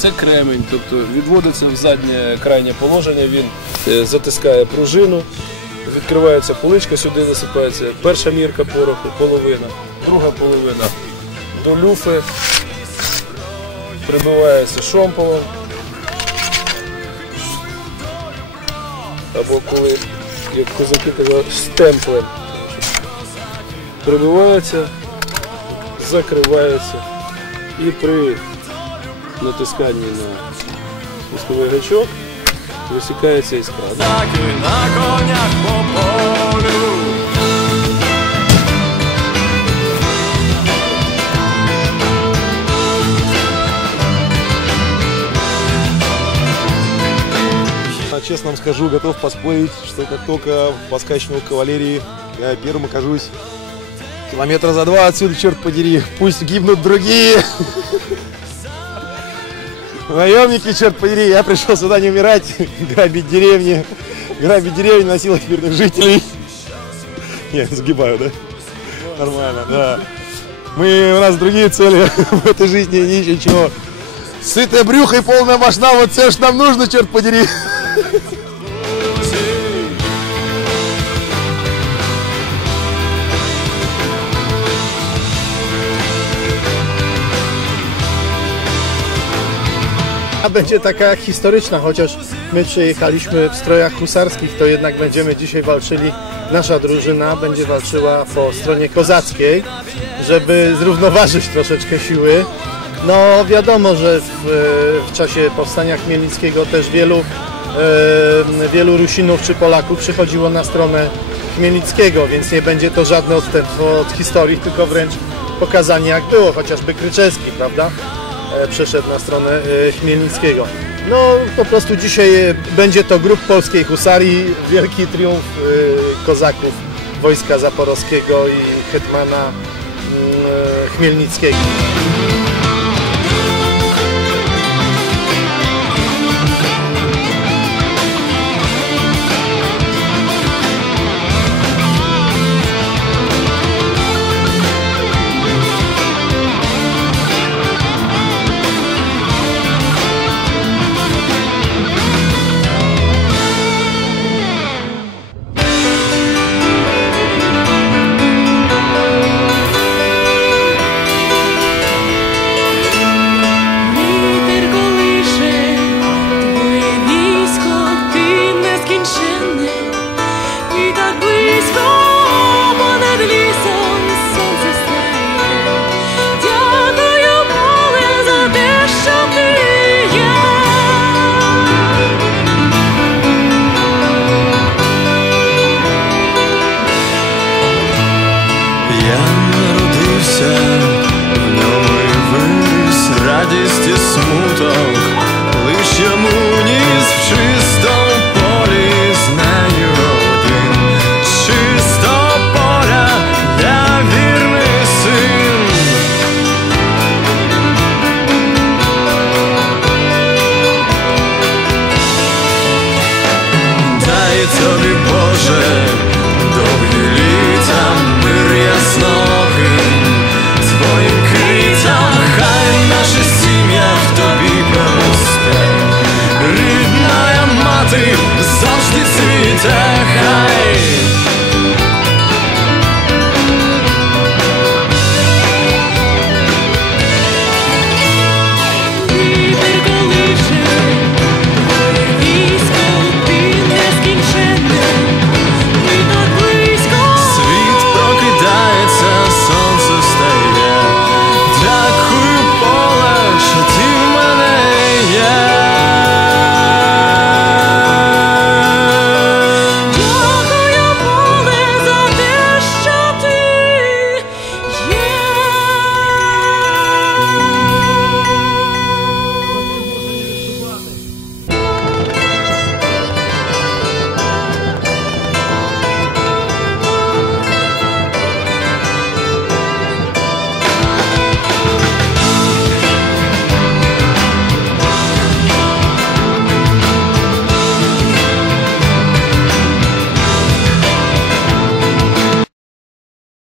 Це кремінь, тобто відводиться в заднє крайнє положення, він е, затискає пружину, відкривається поличка, сюди висипається перша мірка пороху, половина, друга половина до люфи, прибивається шомполом. Або коли, як козаки казали, стемплем. Прибивається, закривається і при натисканні на пусковий гачок висікається іскра. Так і на конях по полю. А Честно вам скажу, готов поспорить, что как только поскачиваю кавалерии, я первым окажусь километра за два отсюда, черт подери, пусть гибнут другие. Наемники, черт подери, я пришел сюда не умирать, грабить деревни, грабить деревни, насиловать мирных жителей. Я сгибаю, да? Нормально, да. Мы, у нас другие цели в этой жизни, ничего. Сытое брюхо и полная машина, вот все, что нам нужно, черт подери. Będzie taka historyczna, chociaż my przyjechaliśmy w strojach husarskich, to jednak będziemy dzisiaj walczyli, nasza drużyna będzie walczyła po stronie kozackiej, żeby zrównoważyć troszeczkę siły. No wiadomo, że w, w czasie powstania Chmielnickiego też wielu, e, wielu Rusinów czy Polaków przychodziło na stronę Chmielnickiego, więc nie będzie to żadne odstępstwo od historii, tylko wręcz pokazanie jak było, chociażby Kryczewski, prawda? E, przeszedł na stronę e, Chmielnickiego. No po prostu dzisiaj e, będzie to grup polskiej husarii, wielki triumf kozaków Wojska Zaporowskiego i hetmana mm, Chmielnickiego. powiedz sobie Boże.